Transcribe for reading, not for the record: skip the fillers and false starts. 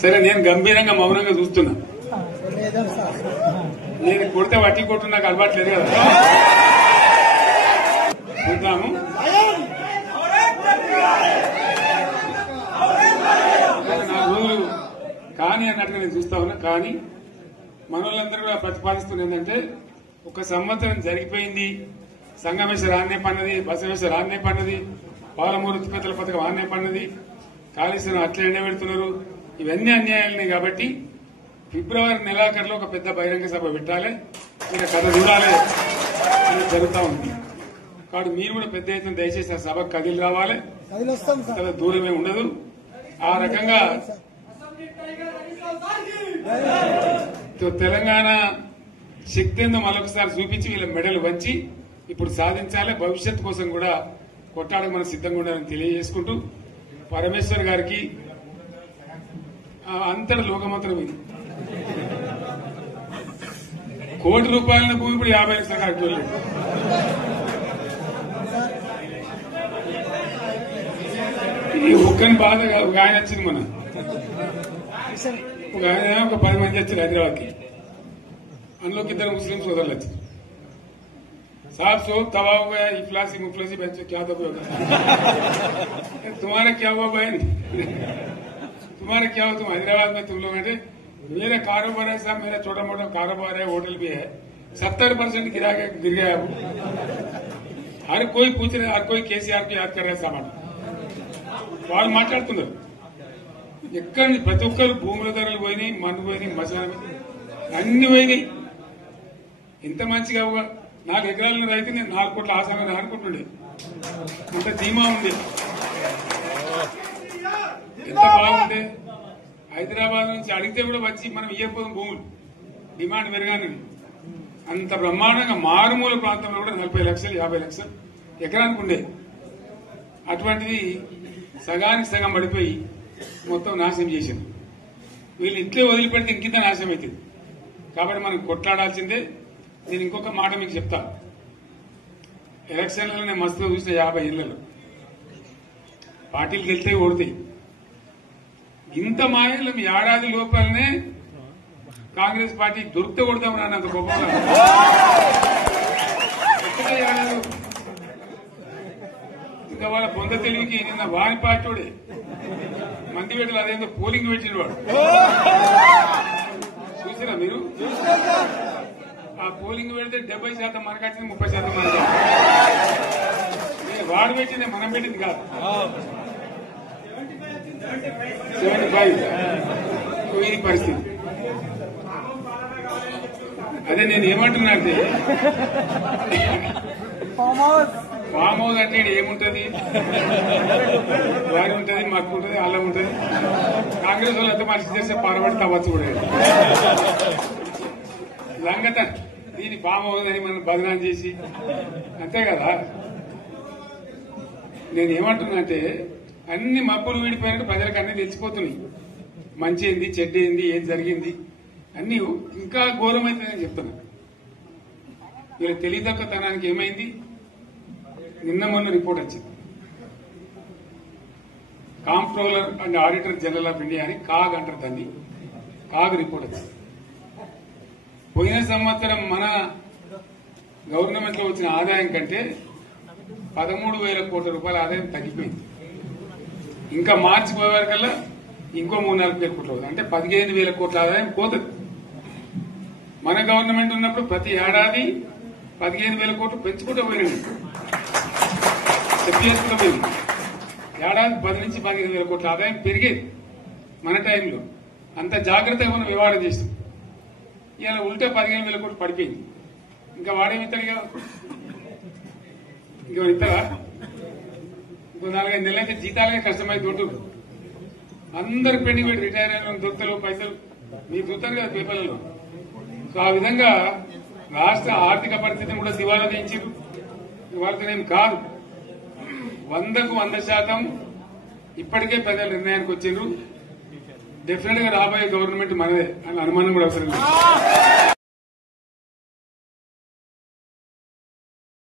సరే నేను గంభీరంగా మౌనంగా చూస్తున్నా. నేను కొడితే వట్టి కొట్టు నాకు అలవాట్లేదు కదా. చూద్దాము. నా రోజులు కానీ అన్నట్టుగా నేను చూస్తా ఉన్నా. కానీ మన వాళ్ళందరూ కూడా ప్రతిపాదిస్తున్న ఏంటంటే, ఒక సంవత్సరం జరిగిపోయింది, సంగమేశ్వర ఆన్నే పన్నది, బసవేశ్వర ఆన్నే పన్నది, పాలమూరు ఉత్పత్తుల పథకం ఆన్నే పన్నది, కాళేశ్వరం అట్లే ఎండబెడుతున్నారు, ఇవన్నీ అన్యాయాలని. కాబట్టి ఫిబ్రవరి నెలాఖరులో ఒక పెద్ద బహిరంగ సభ పెట్టాలి, మీరు కథ చూడాలి అని జరుగుతూ ఉంది. కాబట్టి మీరు కూడా పెద్ద ఎత్తున దయచేసి ఆ సభకు కదిలి రావాలి, చాలా దూరమే ఉండదు. ఆ రకంగా తెలంగాణ శక్తి ఏందో మరొకసారి చూపించి వీళ్ళ మెడలు వంచి ఇప్పుడు సాధించాలి. భవిష్యత్తు కోసం కూడా కొట్టాడకు మనం సిద్ధంగా ఉండాలని తెలియజేసుకుంటూ, పరమేశ్వర్ గారికి అంతటి లోకమంత్రం ఇది. కోటి రూపాయల భూమి ఇప్పుడు 50 లక్షల కాడికి వెళ్ళాడు. ఈ ఒక్కని బాధ ఒక ఆయన వచ్చింది, మన ఒక ఆయన ఒక 10 మంది వచ్చారు హైదరాబాద్కి. అందులోకి 2 ముస్లిం సోదరులు వచ్చారు. साहब सोब तबाह हो गया, इफलासी मुफलसी बच्चे क्या दबे होगा. तुम्हारा क्या हुआ बहन, तुम्हारा क्या हुआ, तुम हैदराबाद में तुम लोग हैं. मेरा कारोबार है साहब, मेरा छोटा मोटा कारोबार है, होटल भी है, 70% गिर गया. हर कोई पूछ रहे, हर कोई केसीआर को याद कर रहे सामान. వాళ్ళు మాట్లాడుతున్నారు. ఎక్కడ ప్రతి ఒక్కరు భూముల ధరలు పోయినాయి, మన్ను పోయినాయి, మసాలా అన్ని పోయినాయి. ఇంత మంచిగా 4 ఎకరాల రైతు నేను 4 కోట్ల ఆసానని అనుకుంటుండే. అంత ధీమా ఉంది, ఎంత బాగుండే. హైదరాబాద్ నుంచి అడిగితే కూడా వచ్చి మనం ఇవ్వకపోదాం భూములు, డిమాండ్ పెరగానని. అంత బ్రహ్మాండంగా మారుమూల ప్రాంతంలో కూడా 40 లక్షలు 50 లక్షలు ఎకరానికి ఉండే. అటువంటిది సగానికి సగం పడిపోయి మొత్తం నాశనం చేసింది. వీళ్ళు ఇట్లే వదిలిపెడితే ఇంకింత నాశనం అవుతుంది. కాబట్టి మనం కొట్లాడాల్సిందే. నేను ఇంకొక మాట మీకు చెప్తా. ఎలక్షన్లలో నేను మస్తుగా చూసిన 50 ఏళ్లలో పార్టీలు గెలితే ఓడితాయి. ఇంత మాయలు ఏడాది లోపలనే కాంగ్రెస్ పార్టీ దొరికితే కొడతామని అన్నంత గొప్పగా ఇంకా వాళ్ళ బొంద తెలివికి నిన్న వారి పార్టీ మంది పెట్టలు అదేందో పోలింగ్ పెట్టిన వాడు చూసారా మీరు? ఆ పోలింగ్ పెడితే 70% మనకు వచ్చింది, 30% మనకు. వాడు పెట్టింది, మనం పెట్టింది కాదు. 75 ఇది పరిస్థితి. అదే నేను ఏమంటున్నా అంటే, ఫామ్ హౌస్ అంటే ఏముంటది, వారి ఉంటది, మక్కు ఉంటది, అల్లం ఉంటది. కాంగ్రెస్ వాళ్ళు ఎంత మంచి చేస్తే పారబడి తవ్వచ్చు కూడా లంగత. దీన్ని ఫామ్ హౌస్ అని మనం బదనాం చేసి అంతే కదా. నేను ఏమంటున్నా అంటే, అన్ని మబ్బులు వీడిపోయినట్టు ప్రజలకు అన్ని తెలిసిపోతున్నాయి. మంచి ఏంది, చెడ్డ ఏంది, ఏం జరిగింది అన్ని ఇంకా ఘోరమైందని చెప్తున్నా. వీళ్ళ తెలివితక్కువతనానికి ఏమైంది? నిన్న మొన్న రిపోర్ట్ వచ్చింది. Comptroller and auditor general of India అని కాగ్ అంటారు దాన్ని. కాగ్ రిపోర్ట్ వచ్చింది. పోయిన సంవత్సరం మన గవర్నమెంట్ లో వచ్చిన ఆదాయం కంటే 13,000 కోట్ల రూపాయల ఆదాయం తగ్గిపోయింది. ఇంకా మార్చి పోయే వరకల్లా ఇంకో 3-4 కోట్ల అవుతుంది. అంటే 15,000 కోట్ల ఆదాయం పోతుంది. మన గవర్నమెంట్ ఉన్నప్పుడు ప్రతి ఏడాది 15,000 కోట్లు పెంచుకుంటూ పోయినాయి, చెప్పేసుకుంటూ పోయింది. ఏడాది 10 నుంచి 15,000 కోట్ల ఆదాయం పెరిగేది మన టైంలో. అంత జాగ్రత్తగా మనం వ్యవహారం చేస్తాం. ఇలా ఉల్టా 15,000 కోట్లు పడిపోయింది. ఇంకా వాడేమిస్తాడుగా, ఇంకో ఇస్తారా? ఇంకో 4-5 నెలలైతే జీతాలకే కష్టమైంది. దొడ్డు అందరు పెండింగ్ పెట్టి రిటైర్ అయిన దొరుకుతలు పైసలు మీరు చూస్తారు కదా పేపర్లలో. సో ఆ విధంగా రాష్ట్ర ఆర్థిక పరిస్థితిని కూడా దివాలా తీయించారు. ఇవాళనేం కాదు, 100కు 100% ఇప్పటికే ప్రజల నిర్ణయానికి వచ్చిండ్రు. డెఫినెట్ గా రాబోయే గవర్నమెంట్ మనదే అని అనుమానం కూడా అవసరం లేదు.